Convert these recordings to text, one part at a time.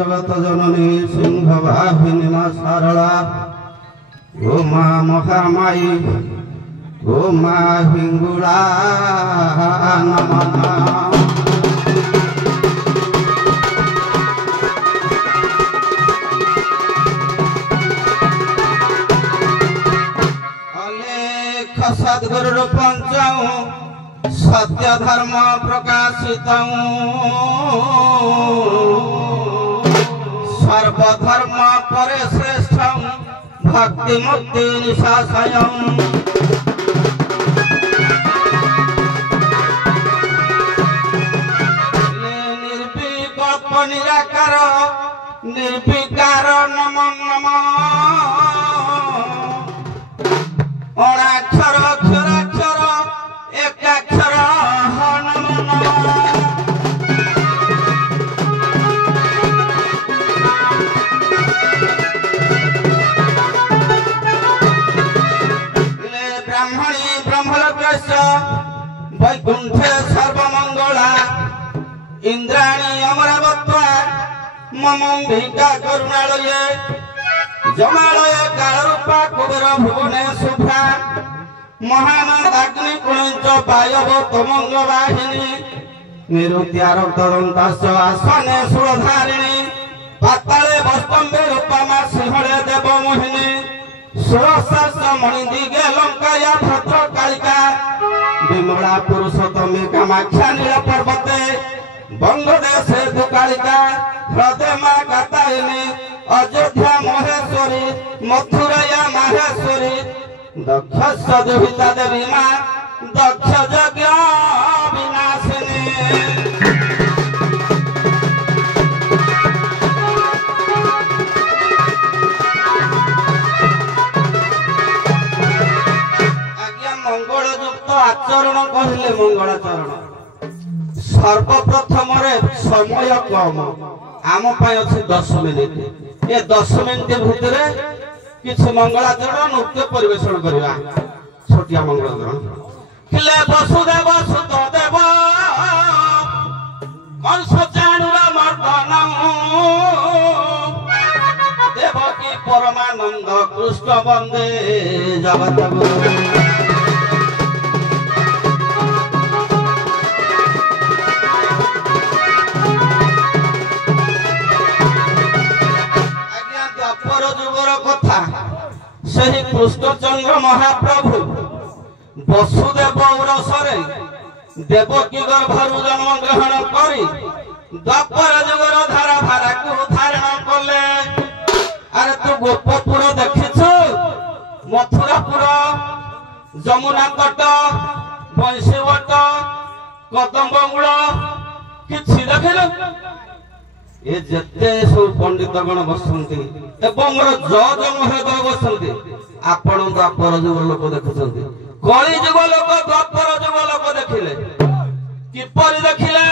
जगत जननी सिंह वाहिनी मा सारला ओ मा महामाई ओ मा हिंगुला नमः सद्गुरु पंचम सत्य धर्म प्रकाशित सर्वधर्म परे श्रेष्ठ भक्ति मुक्ति निशाशय निर्विकल्प निराकार निर्विकार नमो नमः अणाक्षर अक्षराक्षर एकाक्षर नमो नमः ब्राह्मणी ब्रह्मलोकस्य वैकुंठे सर्वमंगला इंद्राणी अमरावत्वा मम भिका करुणालये जमालय कालरूपा कुबेर भुवने शुभ्रा महानंदाग्नि कुणंच वायव तमंग वाहिनी निरुत्यारक्तदन्तास्य आसने सुरधारिणी पाताले वस्तम्भे रूपमा सिंहले देवमोहिनी सुरसास्य मणिदिगे लंकाया भद्र कालिका विमला पुरुषोत्तमी कामाख्या नील पर्वते बंगदेशे दुकालिका हृदय मा कातायिनी अयोध्या महेश्वरी मथुरया माहेश्वरी दक्ष दुहिता देवी मां दक्ष यज्ञ विनाशिनी आज्ञा मंगल युक्त आचरण कहले मंगलाचरण सर्वप्रथम समय कम आम अच्छे 10 मिनिट ये 10 मिनिट भितर किसी मंगलाचरण नृत्य परिवेशन करवा छोटिया मंगलाचरण खिले वसुदेव सुत देव कंस चाणूर मर्दन देवकी परमानंद कृष्ण वंदे जगत गुरु सही कृष्णचंद्र महाप्रभु वसुदेव रसरे देवकी गर्भरु जन्म ग्रहण करी द्वापर जुगर धारा धारा को धारण कले अरे तू गोपपुर देखिछु मथुरापुर जमुना तट बंशीवट कदम्बमूल किछि देखिलु ये जते सब पंडितगण बसंती एवं जज महोदय बसंती आपण द्वापर जुग लोक देखुछंती कली जुग लोक द्वापर जुग लोक देखिले किपरि देखिले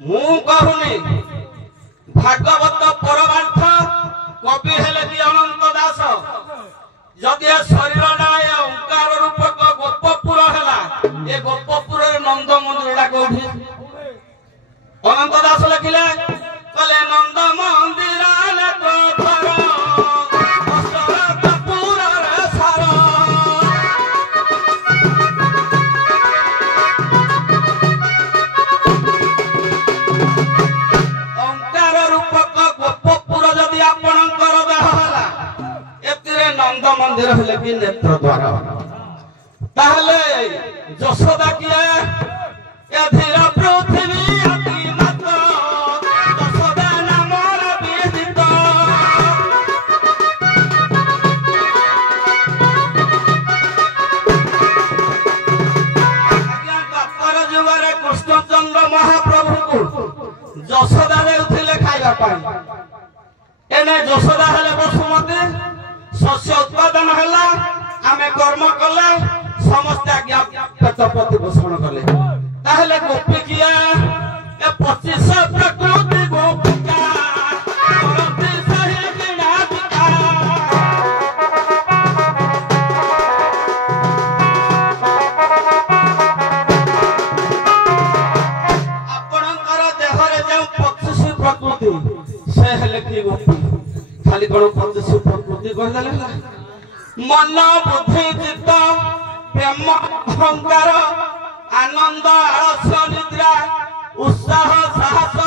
मु कहूनी भागवत परमार्थ कवि हेले कि अनंत दास जदि शरीर नाय ओंकार रूपक गोपपुर हैला ए गोपपुर नंद मंदिरडा कोठी अनंत दास लिखिले कले नंद मंदिर ओंकार रूपक गोपपुर जदि आपणकर देह होला एतिरे नंद मंदिर हेले कि नेत्र द्वार ताहले यशोदा किए ए धीर पृथ्वी यशोदा देउथिले खाइबा पाई एने यशोदा हेले बसुमती शस्य उत्पादन हैला आमे कर्म कले समस्त आज्ञा पेट प्रतिपोषण कले ताहले गोपी किया ए 25 प्रकृति गोपिका करती सही विनाशिका बोलदेले मन बुद्धि चित्त प्रेम अहंकार आनंद आलस्य निद्रा उत्साह साहस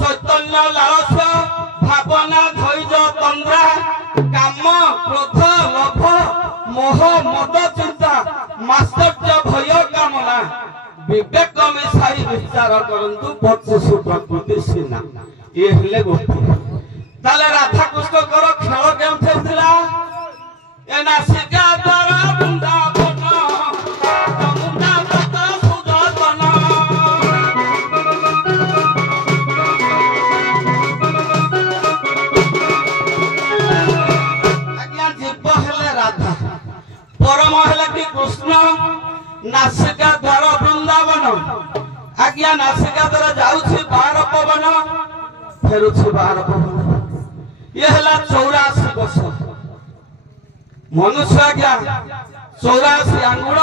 चैतन्य लालस भावना धैर्य तंद्रा काम क्रोध लोभ मोह मद चिंता मास्तर्य भय कामना विवेक मिसाई विचार करंतु 25 प्रकृति सीना ये हेले गोटे ताले राधा कृष्ण कर खेल केम खेलथिला ए नासिका द्वारा वृंदावन जमुना तट सुदर्शन आज्ञा जीव हेले राधा परम हेले कि कृष्ण नासिका द्वारा वृंदावन आज्ञा नासिका द्वारा जाउछि बाहर पवन फेरुछि बाहर पवन ये हला 84 वर्ष मनुष्य आज्ञा 84 आंगुल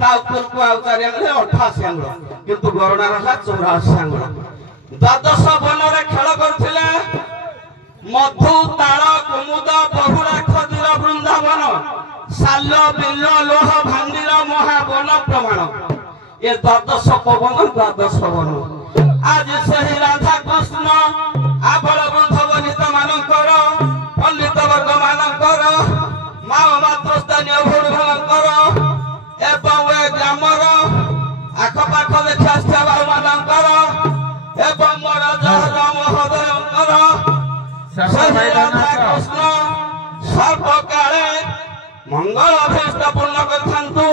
ता ऊपर को आउ 4 आंगुल 88 आंगुल किंतु गरुड़ा रहा 84 आंगुल द्वादश वन रे खेल करथिले मधु ताल कुमुद बहुला खदिर वृंदावन साल बिल लोह भांडीर महावन प्रमाण ये द्वादश पवन द्वादश वन आज सही राधा कृष्ण आबल वृद्ध वनित मानकर पंडित वर्ग मानकर माओ मातृ स्थानीय भूल भानकर एवं ए ग्रामर आखपाख देखि आस्था मानकर एवं मोर जहर महोदयकर सही राधा कृष्ण सर्वकाले मंगल अभीष्ट पूर्ण करथान्तु